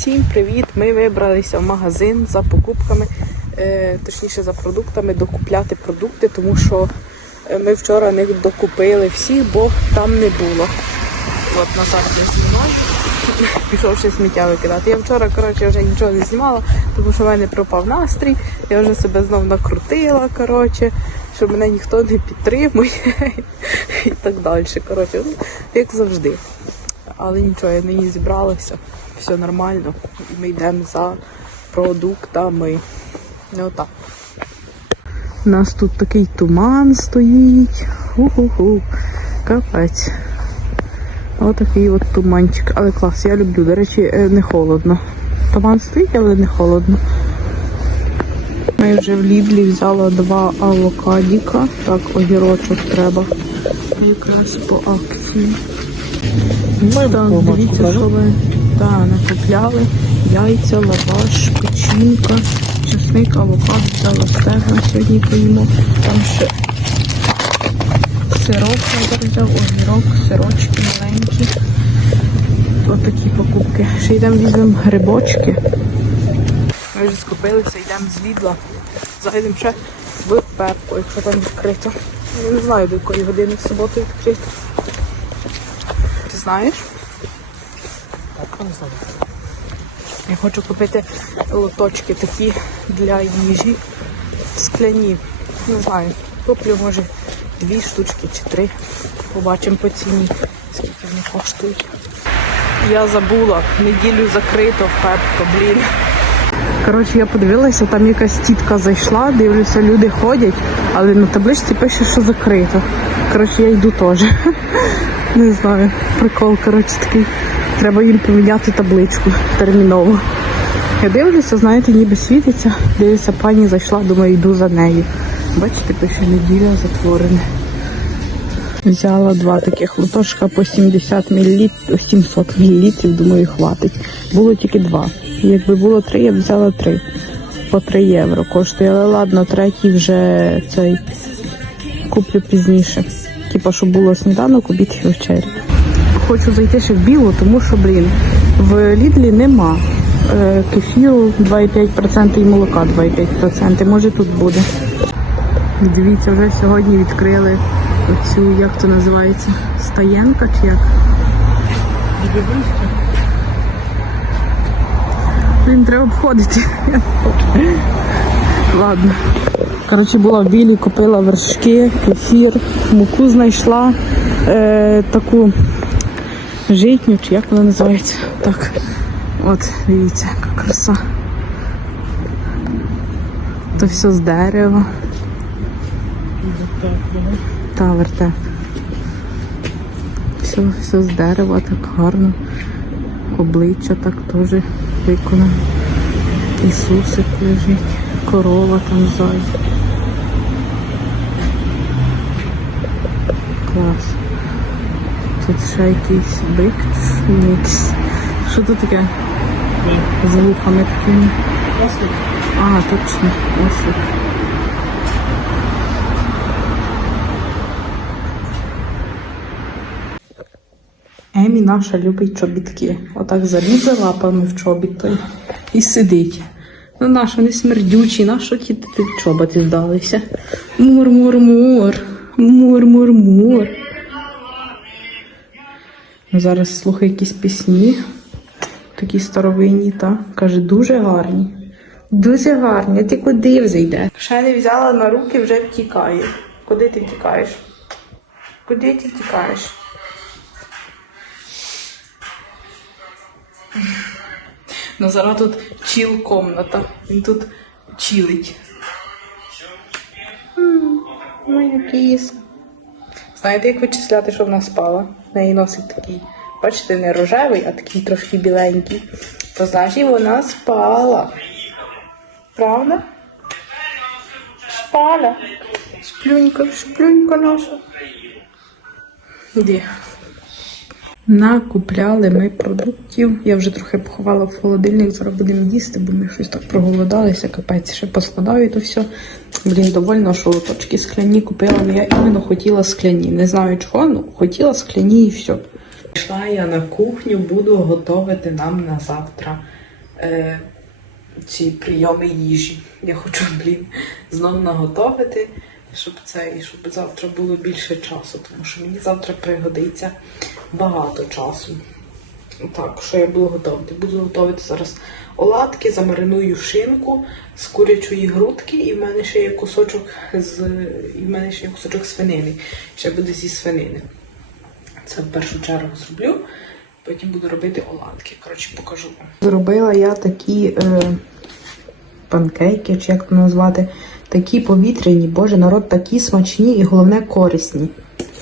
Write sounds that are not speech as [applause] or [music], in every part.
Всім привіт! Ми вибралися в магазин за покупками, е, точніше за продуктами, докупляти продукти, тому що е, ми вчора не докупили всіх, бо там не було. От назад я знімаю. [laughs] Пішов ще сміття викидати. Я вчора коротше, вже нічого не знімала, тому що в мене пропав настрій. Я вже себе знов накрутила, коротше, що мене ніхто не підтримує [laughs] і так далі. Коротше, ну, як завжди. Але нічого, я нині зібралася, все нормально. Ми йдемо за продуктами. Ну отак. У нас тут такий туман стоїть. Ху-ху-ху. Капець. Отакий от туманчик. Але клас, я люблю. До речі, е, не холодно. Туман стоїть, але не холодно. Ми вже в Лідлі взяла два авокадіка. Так, огірочок треба. Якраз по акції. Так, дивіться, що ви та, накупляли. Яйця, лаваш, печінка, чесник, авокадо, взяла стегна сьогодні поїмо. Там ще сирок взяв, огірок, сирочки маленькі. Ось такі покупки. Ще йдемо візьмемо грибочки. Ми вже скупилися, йдемо з Лідла. Зайдемо ще в Пепку, якщо там відкрито. Я не знаю, до якої години в суботу відкрито. Ти знаєш? Я хочу купити лоточки такі для їжі скляні. Не знаю. Куплю, може, дві штучки чи три. Побачимо по ціні, скільки вони коштують. Я забула, неділю закрито в Пепко, блін. Коротше, я подивилася, там якась тітка зайшла, дивлюся, люди ходять, але на табличці пише, що закрито. Коротше, я йду теж. [laughs] Не знаю, прикол, коротше, такий. Треба їм поміняти табличку терміново. Я дивлюся, знаєте, ніби світиться. Дивлюся, пані зайшла, думаю, йду за нею. Бачите, пише неділя затворене. Взяла два таких лоточка по 70 мл, 700 мл, думаю, хватить. Було тільки два. Якби було три, я б взяла три. По 3 євро коштує. Але ладно, третій вже цей куплю пізніше. Типа, щоб було сніданок, обід і вечеря. Хочу зайти ще в білу, тому що, блін, в Лідлі нема. Е, Кефіру 2,5% і молока 2,5%. Може тут буде. Дивіться, вже сьогодні відкрили оцю, як то називається, стаєнка чи як? Блін, треба обходити. [laughs] Ладно. Коротше, була в білі, купила вершки, кефір, муку знайшла е, таку житню, чи як вона називається. Так. От, дивіться, яка краса. То все з дерева. Та вертеп. Все, все з дерева, так гарно. Обличчя так теж виконано. Ісусик лежить, корова там ззаді. Клас. Тут ще якийсь бик, якийсь. Що тут таке? З вухами такими. Ослик. А, точно, ослик. Емі наша любить чобітки. Отак залізе лапами в чобіт і сидить. Ну наша не смердючий, нащо ті чоботи здалися? Мур-мур-мур, мур-мур-мур. Зараз слухає якісь пісні, такі старовинні, та каже, дуже гарні. Дуже гарні, а ти куди вже? Ще не взяла на руки, вже втікає. Куди ти втікаєш? Куди ти втікаєш? Назара тут чіл комната. Він тут чилить. М, Моя кіс. Знаєте, як вичисляти, що вона спала? В неї носик такий, бачите, не рожевий, а такий трошки біленький. То значить вона спала. Правда? Спала. Сплюнька, сплюнька наша. Де? Накупляли ми продуктів. Я вже трохи поховала в холодильник, зараз будемо їсти, бо ми щось так проголодалися, капець ще поскладаю то все. Блін, довольно, що лоточки скляні купила, але я іменно хотіла скляні. Не знаю чого, ну хотіла скляні і все. Пішла я на кухню, буду готувати нам на завтра е, ці прийоми їжі. Я хочу, блін, знову наготовити, щоб це і щоб завтра було більше часу, тому що мені завтра пригодиться багато часу. Так, що я буду готувати? Буду готувати зараз оладки, замариную шинку з курячої грудки, і в мене ще є кусочок з і в мене ще є кусочок свинини. Ще буде зі свинини. Це в першу чергу зроблю. Потім буду робити оладки. Коротше, покажу вам. Зробила я такі е, панкейки, чи як це назвати, такі повітряні, боже, народ такі смачні і головне корисні.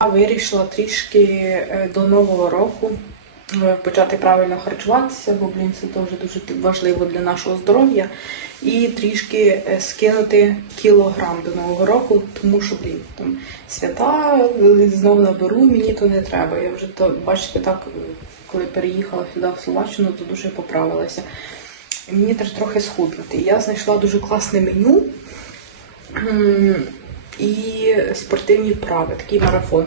Я вирішила трішки е, до нового року е, почати правильно харчуватися, бо блін, це дуже дуже важливо для нашого здоров'я. І трішки е, скинути кілограм до нового року, тому що блін, там свята знову наберу, мені то не треба. Я вже то бачите, так коли переїхала сюди в Словаччину, то дуже поправилася. Мені теж трохи схуднути. Я знайшла дуже класне меню. І спортивні вправи, такий марафон.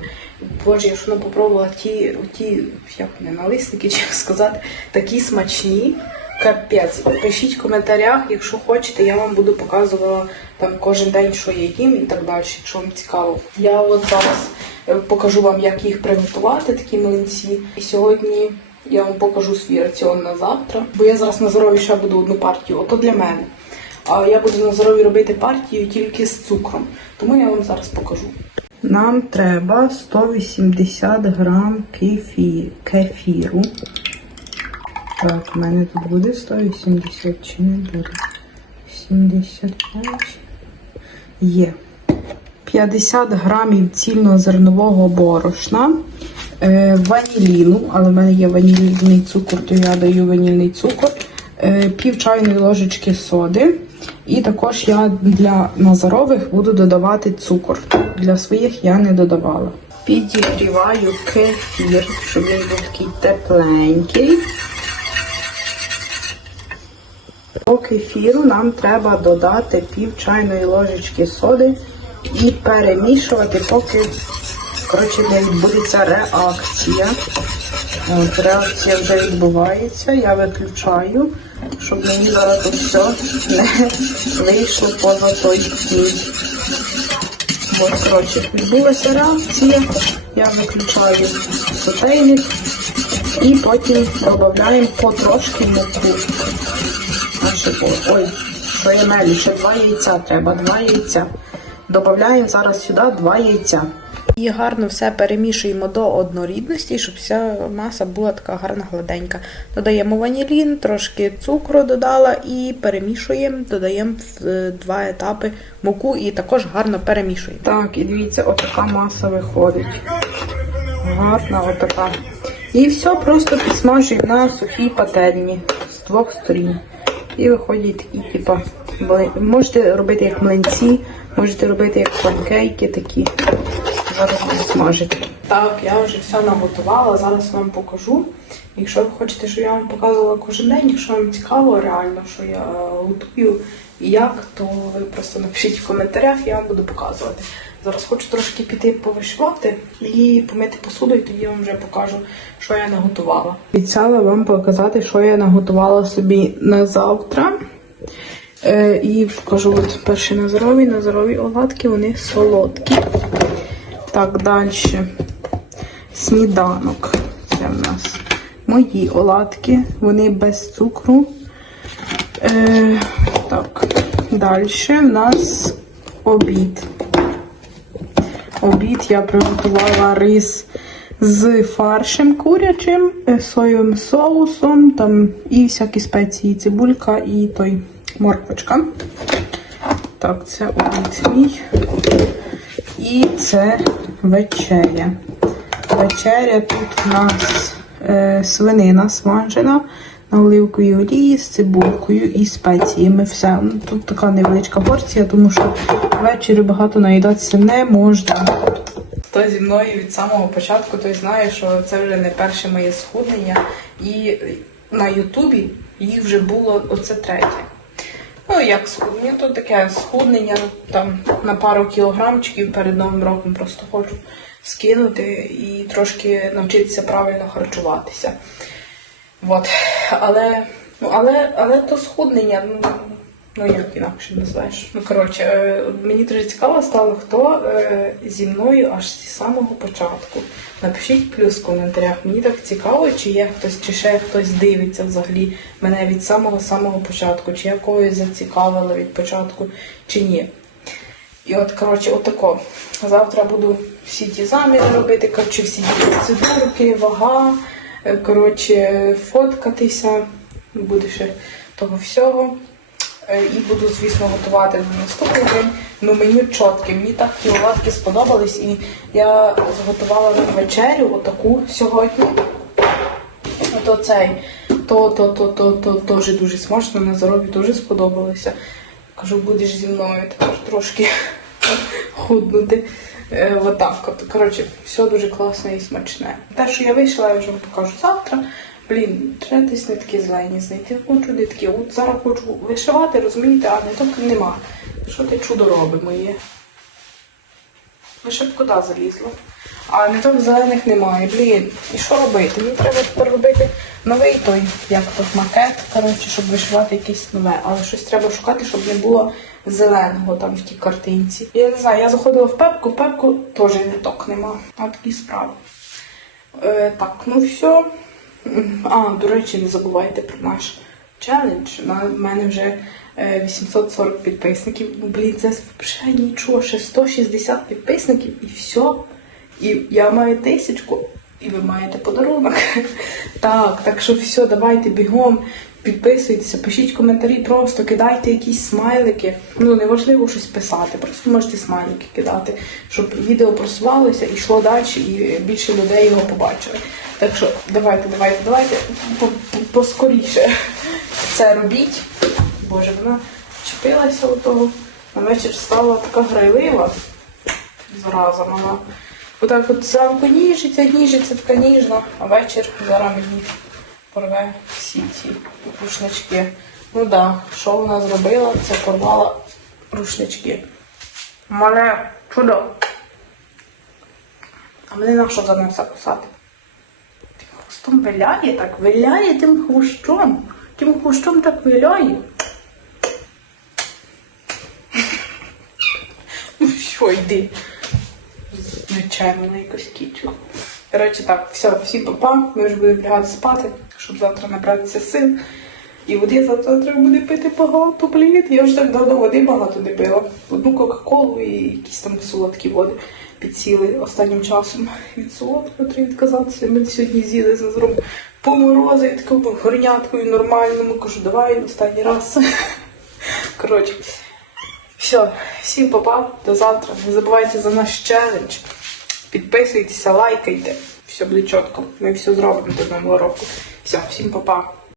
Боже, я ж ну, попробувала ті, ті, як не налисники, [laughs] чи сказати, такі смачні. Капець. Пишіть в коментарях, якщо хочете, я вам буду показувала там кожен день, що я їм і так далі, якщо вам цікаво. Я от зараз е, покажу вам, як їх приготувати, такі млинці. І сьогодні я вам покажу свій раціон на завтра, бо я зараз на здоров'я ще буду одну партію, ото для мене. А я буду на здоров'я робити партію тільки з цукром. Тому я вам зараз покажу. Нам треба 180 грам кефі... кефіру. Так, у мене тут буде 180 чи не буде? 75. Є. 50 грамів цільнозернового борошна, е, ваніліну, але в мене є ванільний цукор, то я даю ванільний цукор, пів чайної ложечки соди. І також я для назарових буду додавати цукор. Для своїх я не додавала. Підігріваю кефір, щоб він був такий тепленький. До кефіру нам треба додати пів чайної ложечки соди і перемішувати, поки коротше, не відбудеться реакція. От, реакція вже відбувається, я виключаю, щоб мені зараз все не вийшло поза той мій. От, коротше, відбулася реакція, я виключаю сотейник і потім додаємо потрошки муку. Ой, що я мелю, ще два яйця треба, два яйця. Додаємо зараз сюди два яйця. І гарно все перемішуємо до однорідності, щоб вся маса була така гарна гладенька. Додаємо ванілін, трошки цукру додала і перемішуємо, додаємо в е, два етапи муку і також гарно перемішуємо. Так, і дивіться, отака маса виходить. Гарна отака. І все просто підсмажуємо на сухій пательні з двох сторін. І виходять такі, типа, можете робити як млинці, можете робити як панкейки такі. Зараз смажити. Так, я вже все наготувала, зараз вам покажу. Якщо ви хочете, щоб я вам показувала кожен день, якщо вам цікаво реально, що я е, готую і як, то ви просто напишіть в коментарях, я вам буду показувати. Зараз хочу трошки піти повишивати і помити посуду, і тоді я вам вже покажу, що я наготувала. Обіцяла вам показати, що я наготувала собі на завтра. Е, і покажу от перші назарові, назарові оладки, вони солодкі. Так, далі. Сніданок. Це в нас мої оладки, вони без цукру. Е, так, далі в нас обід. Обід я приготувала рис з фаршем курячим, е, соєвим соусом, там і всякі спеції, цибулька і той морквочка. Так, це обід мій. І це вечеря. Вечеря тут у нас е, свинина смажена на оливковій олії з цибулкою і спеціями. Все. Ну, Тут така невеличка порція, тому що ввечері багато наїдатися не можна. Хто зі мною від самого початку, той знає, що це вже не перше моє схуднення. І на Ютубі їх вже було оце третє. Ну, як схуднення, то таке схуднення там на пару кілограмчиків перед Новим роком просто хочу скинути і трошки навчитися правильно харчуватися. От. Але Ну, але, але то схуднення, ну, як інакше називаєш. Ну, коротше, е, мені дуже цікаво стало, хто е, зі мною аж зі самого початку. Напишіть плюс в коментарях. Мені так цікаво, чи є хтось, чи ще хтось дивиться взагалі мене від самого-самого початку, чи я когось зацікавила від початку, чи ні. І от, коротше, отако. Завтра буду всі ті заміри робити, коротше, всі ті процедурки, вага, е, коротше, фоткатися, буде ще того всього. Е, І буду, звісно, готувати на наступний день. Ну, меню чітке. Мені так ті оладки сподобались, і я зготувала на вечерю отаку сьогодні. То цей, то, то, то, то, то, теж дуже смачно, Назарові дуже сподобалося. Кажу, будеш зі мною також трошки [laughs] худнути. Е, отак. От. Коротше, все дуже класне і смачне. Те, що я вийшла, я вже вам покажу завтра. Блін, треба десь нитки зелені знайти. Хочу нитки. От зараз хочу вишивати, розумієте, а ниток нема. Що ти чудо робить моє? Лише б куди залізла. А ниток зелених немає. Блін, і що робити? Мені треба тепер робити новий той, як тут макет, коротше, щоб вишивати якесь нове. Але щось треба шукати, щоб не було зеленого там в тій картинці. Я не знаю, я заходила в пепку, в пепку теж ниток нема. А такі справи. Е, так, ну все. А, до речі, не забувайте про наш челендж. На мене вже е, 840 підписників. Ну, блін, це взагалі нічого, ще 160 підписників і все. І я маю тисячку, і ви маєте подарунок. [laughs] Так, так що все, давайте бігом. Підписуйтеся, пишіть коментарі, просто кидайте якісь смайлики. Ну, неважливо щось писати, просто можете смайлики кидати, щоб відео просувалося, йшло далі і більше людей його побачили. Так що давайте, давайте, давайте по- по- поскоріше це робіть. Боже, вона чепилася у того. На вечір стала така грайлива. Зараза вона. Отак от зранку ніжиться, ніжиться, така ніжна, а вечір зараз мені порве всі ці рушнички. Ну так, да, що вона зробила, це порвала рушнички. Мале чудо. А мене на що за носа кусати? Хвостом виляє так, виляє тим хвощом. Тим хвощом так виляє. Ну що, йди. Звичайно, якось кічу. Коротше, так, все, всім папа. Ми вже будемо лягати спати, щоб завтра набратися сил. І води завтра треба буде пити багато, блін. Я вже так давно води багато не пила. Одну Кока-Колу і якісь там солодкі води підсіли останнім часом. Від солодкого треба відказатися. Ми сьогодні з'їли з Назаром по морозу, і такою горняткою нормальному. Кажу, давай останній раз. [laughs] Коротше. Все, всім папа, до завтра. Не забувайте за наш челендж. Підписуйтеся, лайкайте. Все буде чітко. Ми все зробимо до нового року. Все, всім папа.